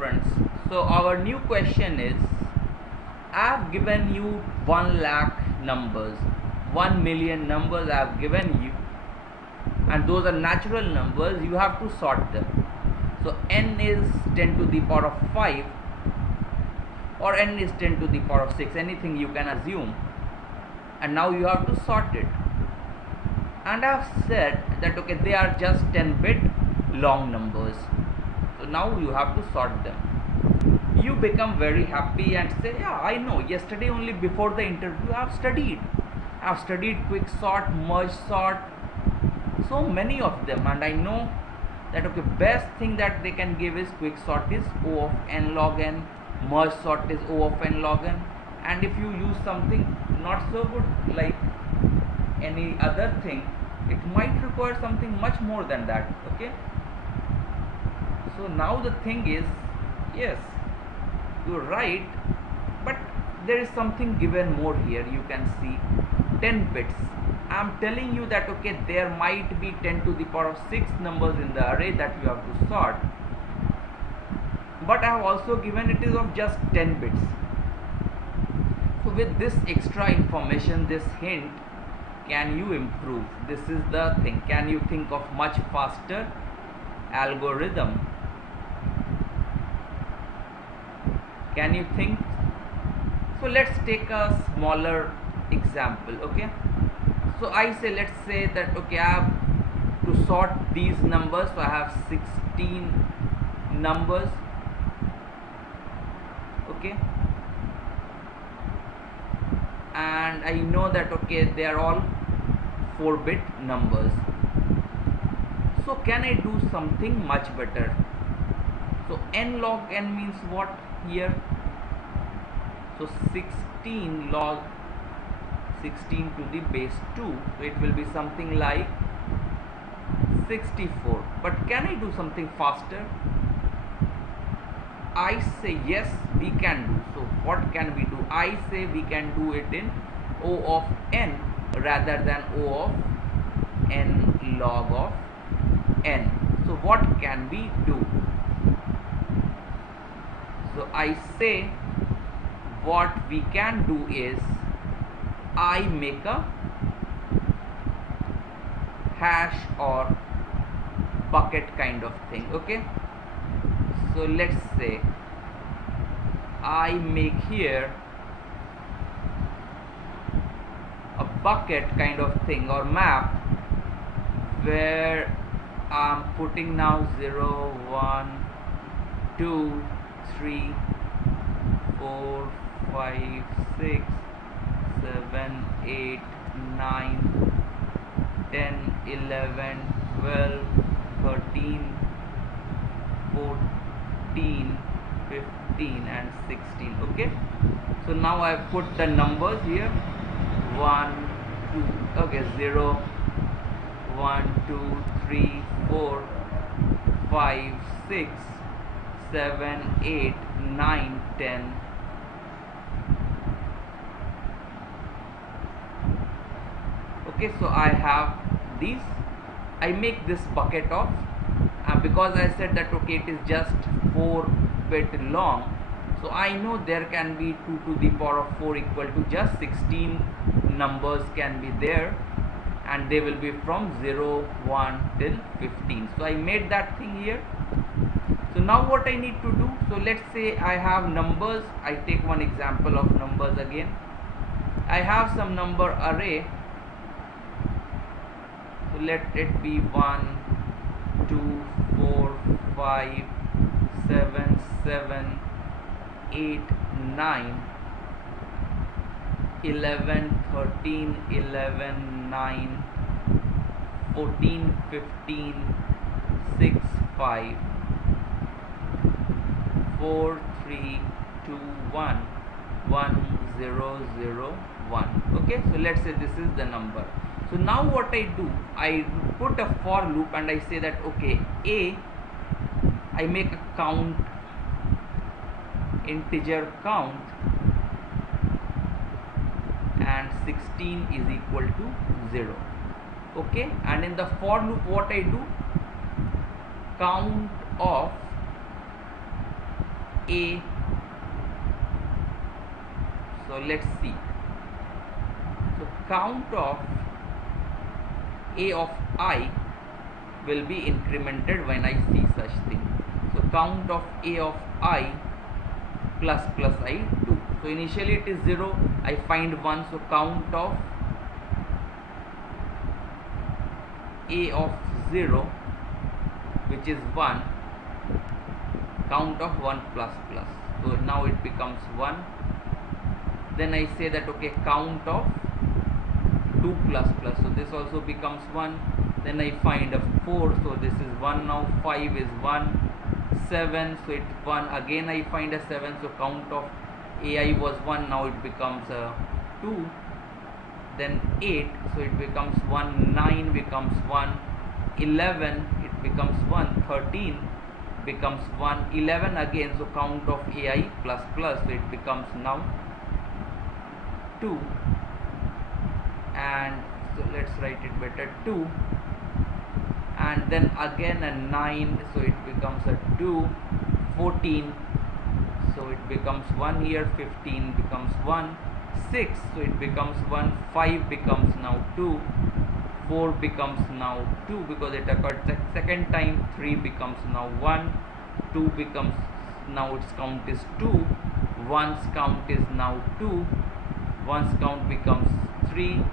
Friends, so our new question is, I've given you 1 lakh numbers, 1 million numbers I've given you, and those are natural numbers. You have to sort them. So n is 10 to the power of 5 or n is 10 to the power of 6, anything you can assume, and now you have to sort it. And I've said that okay, they are just 10-bit long numbers, so now you have to sort them. You become very happy and say, yeah, I know, yesterday only before the interview I've studied quick sort, merge sort, so many of them, and I know that okay, best thing that they can give is quick sort is O of n log n, merge sort is O of n log n, and if you use something not so good like any other thing, it might require something much more than that. Okay, so now the thing is, yes, you're right, but there is something given more here. You can see 10 bits. I'm telling you that okay, there might be 10 to the power of 6 numbers in the array that you have to sort, but I have also given it is of just 10 bits. So with this extra information, this hint, can you improve? This is the thing. Can you think of much faster algorithm? Can you think? So let's take a smaller example. Okay, so I say, let's say that okay, I have to sort these numbers, so I have 16 numbers. Okay, and I know that okay, they are all 4-bit numbers. So can I do something much better? So n log n means what here? So 16 log 16 to the base 2, so it will be something like 64. But can I do something faster? I say yes, we can do. So what can we do? I say we can do it in O of n rather than O of n log of n. So what can we do? So I say what we can do is, I make a hash or bucket kind of thing. Okay, so let's say I make here a bucket kind of thing or map where I'm putting now 0, 1, 2, 3, 4, 5, 6, 7, 8, 9, 10, 11, 12, 13, 14, 15 and 16. Okay, so now I put the numbers here, 1, 2, okay, 0, 1, 2, 3, 4, 5, 6, 7, 8, 9, 10. Okay, so I have these. I make this bucket of, because I said that okay, it is just 4-bit long, so I know there can be 2 to the power of 4 equal to just 16 numbers can be there, and they will be from 0, 1 till 15. So I made that thing here. So now what I need to do, so let's say I have numbers. I take one example of numbers again. I have some number array. So let it be 1, 2, 4, 5, 7, 7, 8, 9, 11, 13, 11, 9, 14, 15, 6, 5, 4, 3, 2, 1, 1, 0, 0, 1. Okay, so let's say this is the number. So now what I do, I put a for loop and I say that okay, A, I make a count, integer count, and 16 is equal to 0. Okay, and in the for loop what I do, count of A. So let's see. So count of A of I will be incremented when I see such thing. So count of A of I plus I do. So initially it is 0, I find 1, so count of A of 0, which is 1, count of 1 plus. So now it becomes 1. Then I say that okay, count of 2 plus. So this also becomes 1. Then I find a 4, so this is 1 now. 5 is 1. 7, so it's 1. Again I find a 7, so count of AI was 1, now it becomes 2. Then 8, so it becomes 1. 9 becomes 1. 11, it becomes 1. 13 becomes 1. 11 again, so count of AI plus, so it becomes now 2. And so let's write it better, 2. And then again a 9, so it becomes a 2. 14, so it becomes 1 here. 15 becomes 1. 6, so it becomes 1. 5 becomes now 2. 4 becomes now 2 because it occurred second time. 3 becomes now 1. 2 becomes, now its count is 2. 1's count is now 2. 1's count becomes 3.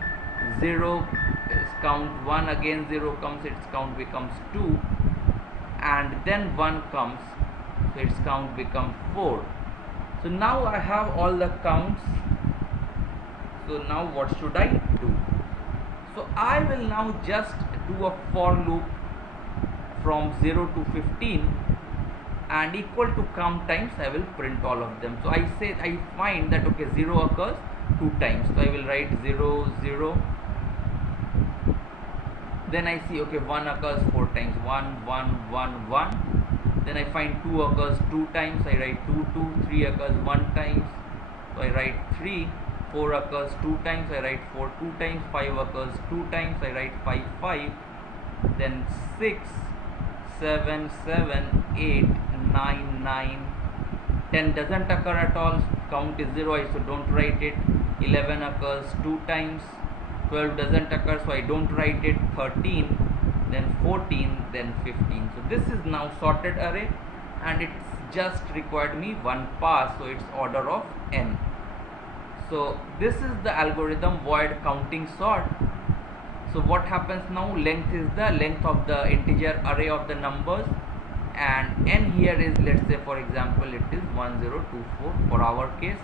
0 is count 1, again 0 comes, its count becomes 2. And then 1 comes, so its count becomes 4. So now I have all the counts. So now what should I do? So I will now just do a for loop from 0 to 15, and equal to count times I will print all of them. So I say, I find that okay, 0 occurs 2 times, so I will write 0 0. Then I see okay, 1 occurs 4 times, 1 1 1 1. Then I find 2 occurs 2 times, I write 2 2. 3 occurs 1 times, so I write 3. 4 occurs 2 times, I write 4 2 times. 5 occurs 2 times, I write 5 5. Then 6 7 7 8 9 9. 10 doesn't occur at all, count is 0, so don't write it. 11 occurs 2 times. 12 doesn't occur, so I don't write it. 13, then 14, then 15. So this is now sorted array, and it's just required me 1 pass, so it's order of n. So this is the algorithm void counting sort. So what happens now, length is the length of the integer array of the numbers, and n here is, let's say for example it is 1024 for our case.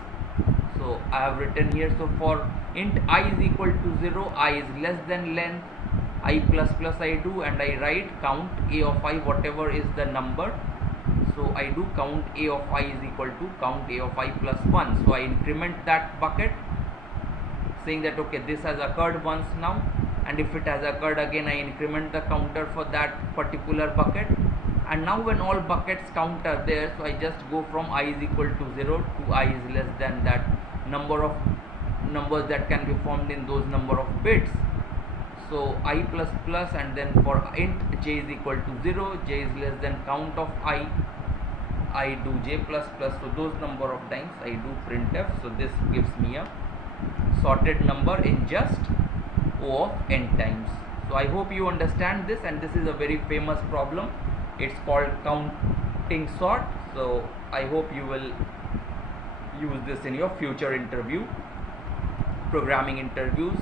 So I have written here, so for int I is equal to 0, I is less than length, I plus I do, and I write count A of I, whatever is the number. So I do count A of I is equal to count A of I plus 1. So I increment that bucket, saying that okay, this has occurred once now, and if it has occurred again, I increment the counter for that particular bucket. And now when all buckets count are there, so I just go from I is equal to 0 to I is less than that number of numbers that can be formed in those number of bits. So I plus and then for int j is equal to 0, j is less than count of I do j plus. So those number of times I do printf. So this gives me a sorted number in just O of n times. So I hope you understand this, and this is a very famous problem. It's called counting sort. So I hope you will use this in your future programming interviews.